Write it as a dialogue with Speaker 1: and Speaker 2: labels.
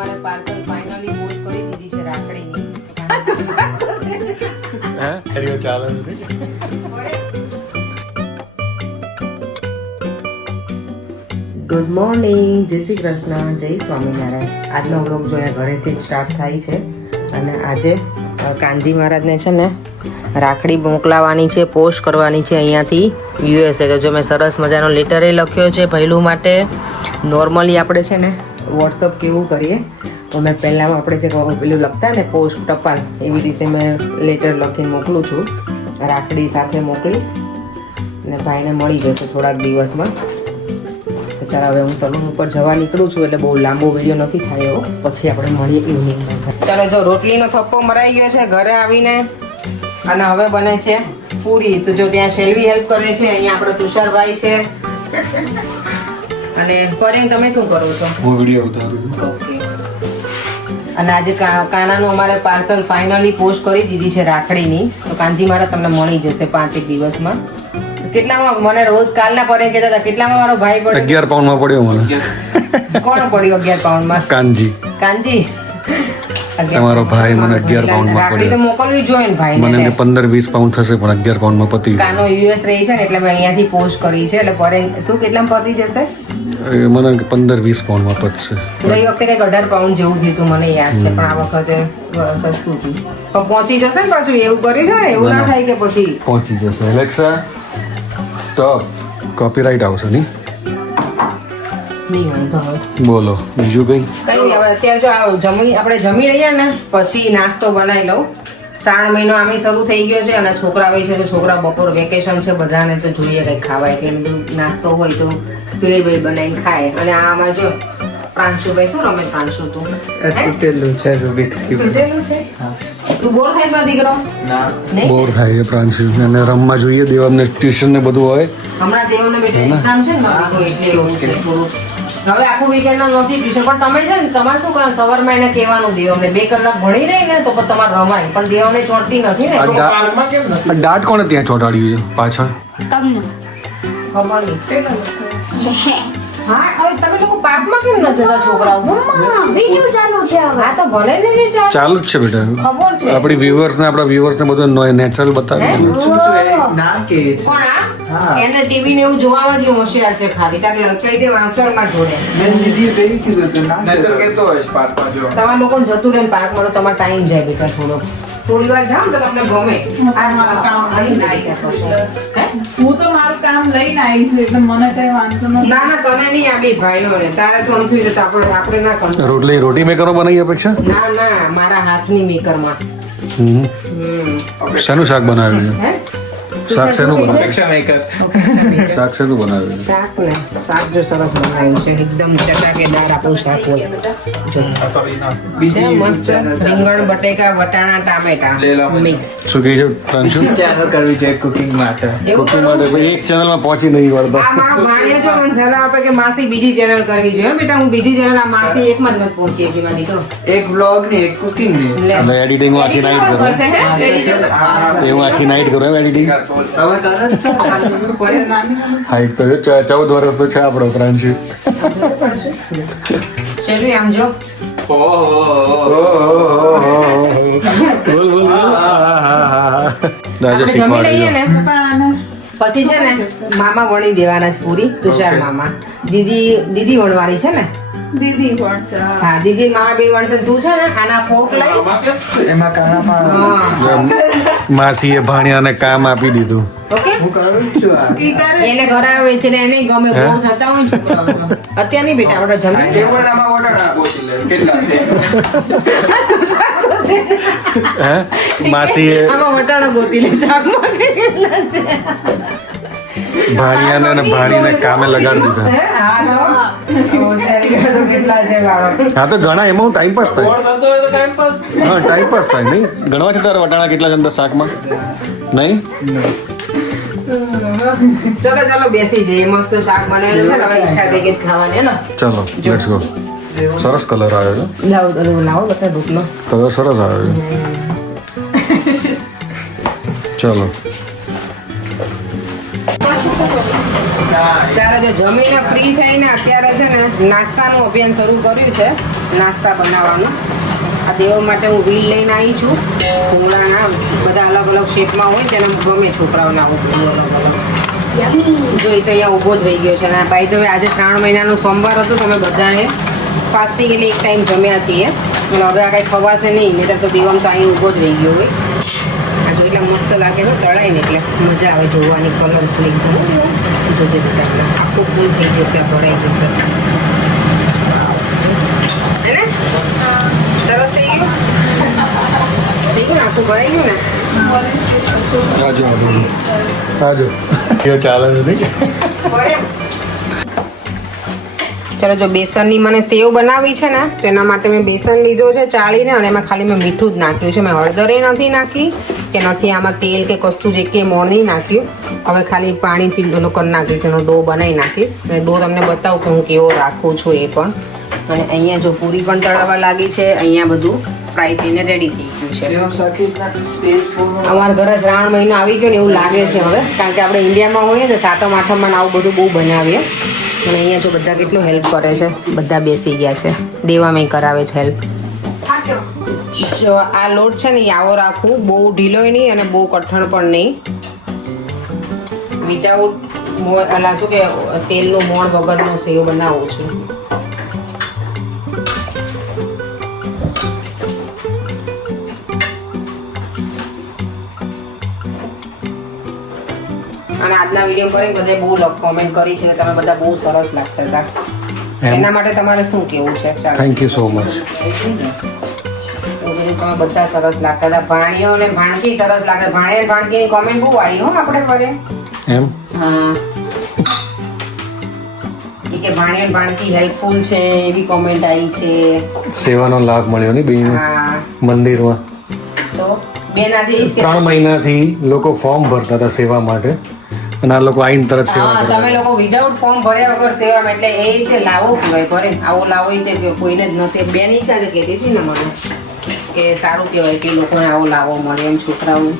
Speaker 1: અમારે parcel finally post કરી દીધી છે રાખડીની.
Speaker 2: ચાલે
Speaker 1: ગુડ મોર્નિંગ જય શ્રી કૃષ્ણ. જય સ્વામિનારાયણ. આજનો વ્લોગ જોયા ઘરેથી જ સ્ટાર્ટ થાય છે. અને આજે કાનજી મહારાજને છે ને રાખડી મોકલાવાની છે પોસ્ટ કરવાની છે અહીંયાથી યુએસએ તો જો મેં સરસ મજાનો લેટર એ લખ્યો છે પહેલું માટે. નોર્મલી આપણે છે ને વોટ્સઅપ કેવું કરીએ? તો મેં પહેલાં આપણે જે પેલું લખતા ને પોસ્ટ ટપાલ, એવી રીતે મેં લેટર લખીને મોકલું છું. રાખડી સાથે મોકલીશ અને ભાઈને મળી જશે થોડાક દિવસમાં. ચાલ હવે હું સલૂન ઉપર જવા નીકળું છું એટલે બહુ લાંબો વીડિયો નથી થાય એવો. પછી આપણે મળીએ ઇવનિંગમાં ચાલો જો રોટલીનો થપ્પો મરાઈ ગયો છે ઘરે આવીને અને હવે બને છે પૂરી. તો જો ત્યાં શેલવી હેલ્પ કરે છે, અહીંયા આપણો તુષારભાઈ છે. અને ફરિંગ તમે શું કરો છો?
Speaker 2: હું વીડિયો ઉતારું
Speaker 1: ઓકે અને આજે કાનાનું અમારે પાર્સલ ફાઇનલી પોસ્ટ કરી દીધી છે રાખડીની. તો કાનજી મારા તમને મળી જશે પાંચેક દિવસમાં. કેટલામાં મને રોજ કાલના પડે કહેતા હતા કેટલામાં મારો ભાઈ પડ્યો?
Speaker 2: અગિયાર પાઉન્ડમાં પડ્યો મને.
Speaker 1: કોણ પડ્યો અગિયાર પાઉન્ડમાં?
Speaker 2: કાનજી.
Speaker 1: કાનજી.
Speaker 2: તમારો ભાઈ મને 11 પાઉન્ડમાં
Speaker 1: રાખડી તો
Speaker 2: પડ્યો.
Speaker 1: મોકલવી જોઈએ ને
Speaker 2: મને એમ પંદર વીસ પાઉન્ડ થશે પણ અગિયાર પાઉન્ડમાં પતી
Speaker 1: કાનો યુએસ રહી છે ને એટલે મેં અહીંયાથી પોસ્ટ કરી છે એટલે પરે શું કેટલામાં પતી જશે?
Speaker 2: મને પંદર વીસ પાઉન્ડમાં પતશે
Speaker 1: ગઈ વખતે કંઈક અઢાર પાઉન્ડ જેવું થયું હતું મને યાદ છે પણ આ વખતે સસ્તું થયું. પણ પહોંચી જશે ને પાછું એવું કરી છે ને? એવું ના થાય કે પછી?
Speaker 2: પહોંચી જશે. એલેક્સા સ્ટોપ કોપીરાઇટ આવશે નહીં? બોલો બીજું કંઈ?
Speaker 1: કઈ નહીં હવે અત્યારે જો જમી આપણે જમી લઈએ ને પછી નાસ્તો બનાવી લઉં. શ્રાવણ મહિનો આમે શરૂ થઈ ગયો છે અને છોકરા હોય છે તો છોકરા બપોર વેકેશન છે બધાને તો જોઈએ કંઈક ખાવા એટલે મેં નાસ્તો હોય તો ભેળ ભેળ બનાવીને ખાય. અને આ અમારે જો પ્રાંશુભાઈ શું રમે પ્રાંશુ તું?
Speaker 3: તૂટેલું છે રૂબિક્સ ક્યુબ
Speaker 1: તૂટેલું છે? તું બોર થાય દીકરો?
Speaker 3: ના.
Speaker 2: બોર થાય છે પ્રાંશુ. અને રમવા જોઈએ દેવામને ટ્યુશન ને બધું હોય.
Speaker 1: હમણાં દેવને બેટા એક્ઝામ છે ને એટલે એવું છે. થોડું હવે આખું વીકેન્ડ નથી ટ્યુશન પણ તમે છે ને તમારે શું કરવાનું? સવારમાં એને કહેવાનું દેવને. બે કલાક ભણી રહી ને તો પછી તમારે રમાય. પણ દેવને ચોટતી નથી ને.
Speaker 2: આ દા-
Speaker 3: પાર્કમાં કેમ નથી?
Speaker 2: આ દાટ કોણે ત્યાં ચોંટાડ્યું છે પાછળ?
Speaker 1: ખબર નહીં. હા હવે તમે લોકો પાર્કમાં કેમ ન જતા છોકરાઓ?
Speaker 4: વિડિયો ચાલુ છે હવે.
Speaker 1: હા તો ભલે ને બી ચાલુ.
Speaker 2: જ છે બેટા.
Speaker 1: ખબર છે.
Speaker 2: આપણી વ્યુઅર્સ ને આપણા વ્યુઅર્સ ને બધું નેચરલ બતાવી ના
Speaker 3: કે
Speaker 1: પણ આ? એને ટીવી ને એવું જોવામાં જ હોશિયાર છે ખાલી. તારે કહી દેવાનું ચાલ માર જોડે.
Speaker 3: મેં દીદી કહી દીધું હતું ના નહીતર કેતો હોય પાર્કમાં જો.
Speaker 1: તમારે લોકો જતું રહે પાર્કમાં તો તમારો ટાઈમ જાય બેટા થોડો. થોડી વાર જાઓ તો તમને ગમે. કામ લઈને આવી. હે?
Speaker 5: હું તો મારું કામ લઈને આવી છું એટલે મને કઈ વાંધો નથી.
Speaker 1: ના ના તને નહીં આ બે ભાઈઓ ને તારે તો અમથું થયું છે તો આપણે આપણે ના કરવું
Speaker 2: રોટલી રોટી મેકરનો બનાવી અપેક્ષા?
Speaker 1: ના ના મારા હાથની મેકરમાં
Speaker 2: હમ. શાનું શાક બનાવ્યું
Speaker 1: હે?
Speaker 2: છે શાક શેનું બનાવ્યું શાક શેનું બનાવ્યું
Speaker 1: શાક ને શાક જો સરસ બનાવ્યું છે. એકદમ ચટાકેદાર આપણું શાક હોય. જો. મસ્ત રીંગણ બટેકા વટાણા ટામેટા મિક્સ.
Speaker 2: શું કહે છે ત્રણસો
Speaker 3: ચેનલ કરવી છે કુકિંગ માટે.
Speaker 2: કુકિંગ માટે એક ચેનલમાં પહોંચી નહીં વળતો.
Speaker 1: આ મારો ભાણિયો જો મને સલાહ આપે કે માસી બીજી ચેનલ કરવી જોઈએ. બેટા હું બીજી ચેનલ આ માસી એકમાં જ નથી પહોંચી હજી મારી દીકરો
Speaker 3: એક બ્લોગ ને એક કુકિંગ ને.
Speaker 2: એટલે એડિટિંગ હું આખી નાઈટ કરું? એવું આખી નાઈટ કરું એડિટિંગ તો ચૌદ વર્ષ તો છે આપણો પ્રાંશુ
Speaker 1: આમ જો. પછી છે ને મામા વણી દેવાના છે પૂરી તુષાર મામા. દીદી દીદી વણવાની છે ને?
Speaker 5: દીદી ભણશે હા.
Speaker 1: દીદી માં બે વણશે તું છે ને આના ફોક લઈ?
Speaker 3: એમાં કાણામાં
Speaker 1: હા.
Speaker 2: માસીએ ભાણિયાને કામ આપી દીધું.
Speaker 1: ઓકે? એને ઘરે આવે છે ને એને ગમે બોર થતા હોય છોકરાઓ તો અત્યારે નહીં બેટા આપણે જમી?
Speaker 2: હે? માસીએ
Speaker 1: આમાં વટાણા ગોતી લે શાકમાં કેટલા છે.
Speaker 2: ભાણિયાને અને ભાણીને કામે લગાડી દીધા.
Speaker 1: હે? હા તો
Speaker 2: હા ઘણા એમાં ટાઈમ પાસ થાય. હા ટાઈમ પાસ થાય નહીં? ગણવા છે તારા વટાણા કેટલા છે અંદર શાકમાં? નહીં?
Speaker 1: ચલો ચલો બેસી જઈએ. મસ્ત શાક બનાવેલું છે હવે ઈચ્છા થઈ ગઈ ખાવાની ને?
Speaker 2: ચલો લેટ્સ ગો સરસ કલર આવ્યો છે.
Speaker 1: લાવો તો લાવો બધા ઢોકલો
Speaker 2: કલર સરસ આવ્યો છે. ચલો.
Speaker 1: ચાલો જો જમીને ફ્રી થઈને અત્યારે છે ને નાસ્તાનું અભિયાન શરૂ કર્યું છે, નાસ્તા બનાવવાનું. આ દેવા માટે હું વ્હીલ લઈને આવી છું. ભૂંગળાના બધા અલગ અલગ શેપમાં હોય તેને ગમે છોકરાઓના અલગ અલગ. જોઈ તો અહીંયા ઊભો જ રહી ગયો છે. અને ભાઈ તો આજે શ્રાવણ મહિનાનો સોમવાર હતો તમે બધાએ ફાસ્ટિંગ એટલે એક ટાઈમ જમ્યા છીએ. હવે આ કાંઈ ખવાશે નહીં નહીં તો દેવમ તો અહીં ઊભો જ રહી ગયો હોય. મસ્ત લાગે છે તળાય ને એટલે મજા આવે જોવાની કલરફુલ એકદમ. જોજે બધા આખું ફૂલ થઈ જશે ભરાઈ જશે. હે ને? સરસ થઈ ગયું? થઈ ગયું આખું ભરાઈ ગયું ને?
Speaker 2: આજો આજો. એ ચાલે છે
Speaker 1: ચલો જો બેસનની મને સેવ બનાવી છે ને તો એના માટે મેં બેસન લીધો છે ચાળીને અને એમાં ખાલી મેં મીઠું જ નાખ્યું છે. મેં હળદરે નથી નાખી. કે નથી આમાં તેલ કે કશું જે કે મોં નહીં નાખ્યું. હવે ખાલી પાણીથી ડોલો કરી નાખીશ એનો ડો બનાવી નાખીશ. અને ડો તમને બતાવું કે હું કેવો રાખું છું એ પણ. અને અહીંયા જો પૂરી પણ તળાવવા લાગી છે અહીંયા બધું ફ્રાય થઈને રેડી થઈ ગયું છે. અમારા ઘરે શ્રાવણ મહિનો આવી ગયો ને એવું લાગે છે હવે. કારણ કે આપણે ઇન્ડિયામાં હોઈએ તો સાતમ આઠમમાં આવું બધું બહુ બનાવીએ. અને અહીંયા જો બધા કેટલું હેલ્પ કરે છે બધા બેસી ગયા છે. દેવામાં કરાવે છે હેલ્પ જો આ લોટ છે ને યાવો આવો રાખવું બહુ ઢીલોય નહીં અને બહુ કઠણ પણ નહીં. વિધાઉટ અલા શું કે તેલનું મોણ વગરનો સેવ બનાવું છે. અને આજના વીડિયો કરીને બધા બહુ કોમેન્ટ કરી છે તમે બધા બહુ સરસ લાગતા હતા. એના માટે તમારે શું કેવું છે? ચાલો.
Speaker 2: થેન્ક યુ સો મચ
Speaker 1: તમે બધા સરસ લાગતા હતા. ભાણીઓ ને ભાણકી સરસ લાગતા ભાણિયા ભાણકી કોમેન્ટ બહુ આવી હો આપણે પડે
Speaker 2: એમ?
Speaker 1: હા. કે ભાણિયો અને ભાણકી હેલ્પફુલ છે એવી કોમેન્ટ આવી છે.
Speaker 2: સેવાનો લાભ મળ્યો ને બેન મંદિરમાં.
Speaker 1: તો બેન આજે
Speaker 2: ત્રણ મહિનાથી લોકો ફોર્મ ભરતા હતા સેવા માટે. અને આ લોકો આવીને તરત સેવા
Speaker 1: તમે લોકો વિધાઉટ ફોર્મ ભર્યા વગર સેવા એટલે એ રીતે લાવો કહેવાય. ભરે આવો લાવો એ કોઈને જ નસીબ. બેન ઈચ્છા કહેતી હતી ને મને? કે સારું કહેવાય કે લોકોને આવો લાવો મળે એમ છોકરાઓને.